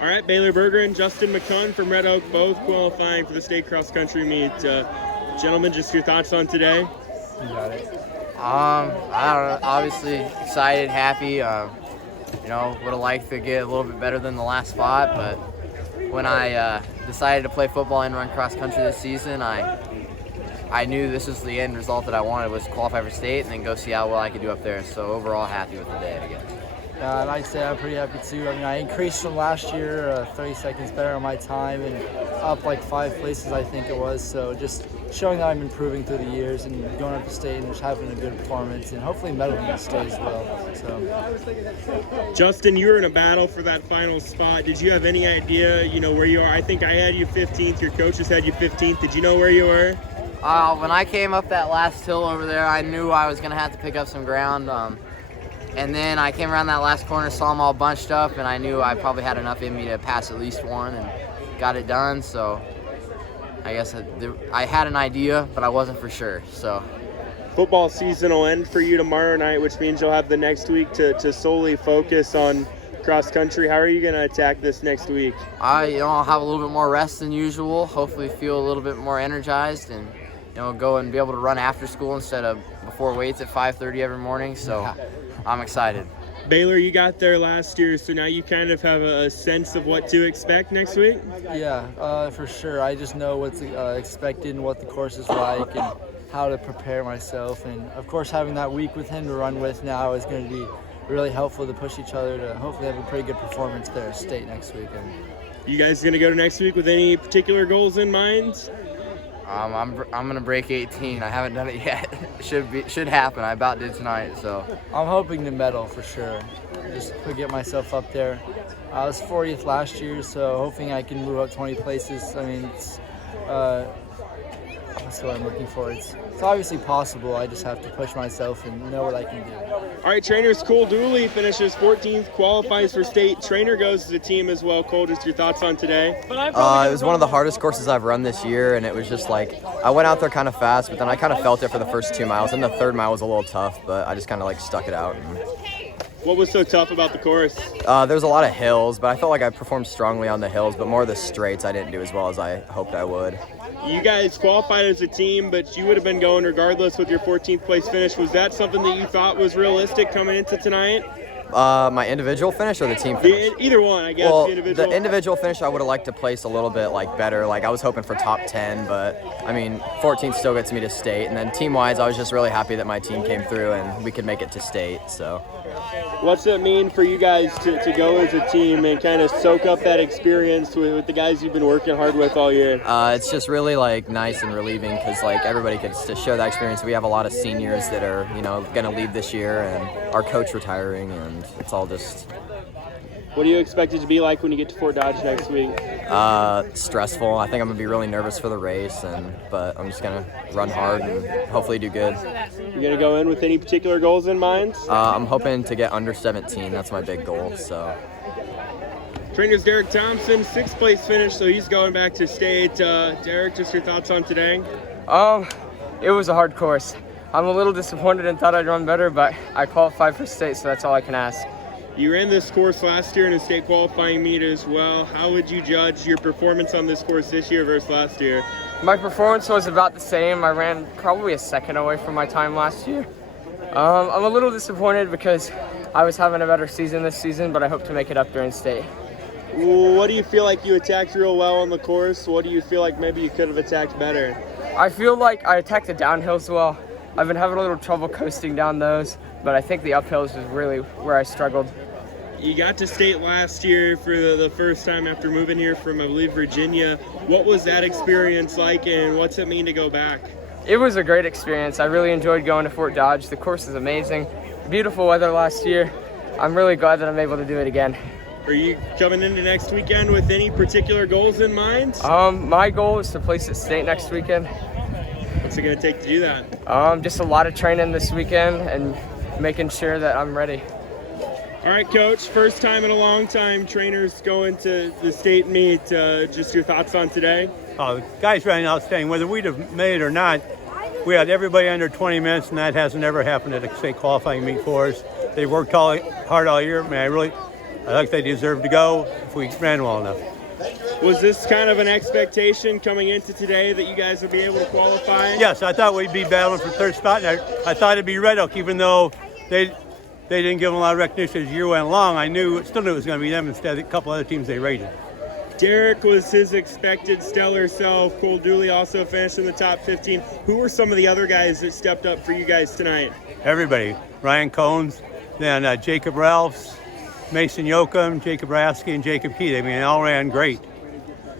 All right, Baylor Berger and Justin McCunn from Red Oak, both qualifying for the state cross country meet. Gentlemen, just your thoughts on today? You got it. I don't know, obviously excited, happy. Would have liked to get a little bit better than the last spot, but when I decided to play football and run cross country this season, I knew this was the end result that I wanted, was qualify for state and then go see how well I could do up there. So overall, happy with the day, I guess. And I'd say I'm pretty happy too. I mean, I increased from last year, 30 seconds better on my time, and up like 5 places, I think it was. So just showing that I'm improving through the years and going up to state and just having a good performance and hopefully medaling at state as well. So, Justin, you were in a battle for that final spot. Did you have any idea, where you are? I think I had you 15th. Your coaches had you 15th. Did you know where you were? When I came up that last hill over there, I knew I was going to have to pick up some ground. And then I came around that last corner, saw them all bunched up, and I knew I probably had enough in me to pass at least one and got it done. So I guess I had an idea, but I wasn't for sure. So football season will end for you tomorrow night, which means you'll have the next week to solely focus on cross country. How are you going to attack this next week? I'll have a little bit more rest than usual, hopefully feel a little bit more energized, and go and be able to run after school instead of before weights at 5:30 every morning. So I'm excited. Baylor, you got there last year, so now you kind of have a sense of what to expect next week? Yeah, for sure. I just know what's expected and what the course is like and how to prepare myself. And, of course, having that week with him to run with now is going to be really helpful to push each other to hopefully have a pretty good performance there at state next weekend. You guys going to go to next week with any particular goals in mind? I'm gonna break 18. I haven't done it yet. Should happen. I about did tonight, so I'm hoping to medal for sure. Just to get myself up there. I was 40th last year, so hoping I can move up 20 places. I mean, that's what I'm looking for. It's obviously possible. I just have to push myself and know what I can do. All right, trainers, Cole Dooley finishes 14th, qualifies for state. Trainer goes as a team as well. Cole, just your thoughts on today? It was one of the hardest courses I've run this year, and it was just like I went out there kind of fast, but then I kind of felt it for the first 2 miles, and the third mile was a little tough, but I just kind of stuck it out. What was so tough about the course? There's a lot of hills, but I felt like I performed strongly on the hills, but more of the straights I didn't do as well as I hoped I would. You guys qualified as a team, but you would have been going regardless with your 14th place finish. Was that something that you thought was realistic coming into tonight? My individual finish or the team finish? Either one, I guess. Well, the individual finish I would have liked to place a little bit better. I was hoping for top 10, but 14th still gets me to state. And then team-wise, I was just really happy that my team came through and we could make it to state. So, what's it mean for you guys to go as a team and kind of soak up that experience with the guys you've been working hard with all year? It's just really nice and relieving because everybody gets to share that experience. We have a lot of seniors that are going to leave this year, and our coach retiring, and it's all just. What do you expect it to be like when you get to Fort Dodge next week? Stressful. I think I'm gonna be really nervous for the race, but I'm just gonna run hard and hopefully do good. You're gonna go in with any particular goals in mind? I'm hoping to get under 17. That's my big goal. So. Trainers Derek Thompson, 6th place finish, so he's going back to state. Derek, just your thoughts on today? It was a hard course. I'm a little disappointed and thought I'd run better, but I qualified for state, so that's all I can ask. You ran this course last year in a state qualifying meet as well. How would you judge your performance on this course this year versus last year? My performance was about the same. I ran probably a second away from my time last year. I'm a little disappointed because I was having a better season this season, but I hope to make it up during state. What do you feel like you attacked real well on the course? What do you feel like maybe you could have attacked better? I feel like I attacked the downhills well. I've been having a little trouble coasting down those, but I think the uphills was really where I struggled. You got to state last year for the first time after moving here from, I believe, Virginia. What was that experience like, and what's it mean to go back? It was a great experience. I really enjoyed going to Fort Dodge. The course is amazing. Beautiful weather last year. I'm really glad that I'm able to do it again. Are you coming into next weekend with any particular goals in mind? My goal is to place at state next weekend. What's it going to take to do that? Just a lot of training this weekend and making sure that I'm ready. All right, Coach, first time in a long time trainers going to the state meet. Just your thoughts on today? Guys ran outstanding. Whether we'd have made it or not, we had everybody under 20 minutes, and that hasn't ever happened at a state qualifying meet for us. They worked hard all year. I think they deserve to go if we ran well enough. Was this kind of an expectation coming into today that you guys would be able to qualify? Yes, I thought we'd be battling for third spot, and I thought it'd be Red Oak, even though they didn't give them a lot of recognition as the year went along. Still knew it was going to be them instead of a couple other teams they rated. Derek was his expected stellar self. Cole Dooley also finished in the top 15. Who were some of the other guys that stepped up for you guys tonight? Everybody. Ryan Cones, then Jacob Ralphs, Mason Yoakum, Jacob Rasky, and Jacob Keith. I mean, they all ran great.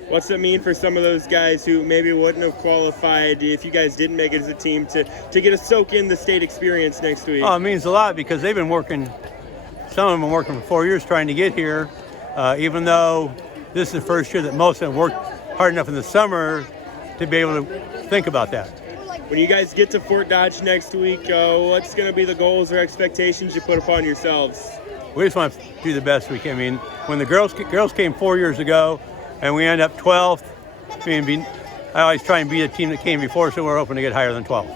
What's it mean for some of those guys who maybe wouldn't have qualified if you guys didn't make it as a team to get a soak in the state experience next week? Oh, it means a lot because they've been working, some of them have been working for 4 years trying to get here, even though this is the first year that most of them worked hard enough in the summer to be able to think about that. When you guys get to Fort Dodge next week, what's going to be the goals or expectations you put upon yourselves? We just want to do the best we can. I mean, when the girls came 4 years ago and we ended up 12th, I always try and beat a team that came before, so we're hoping to get higher than 12th.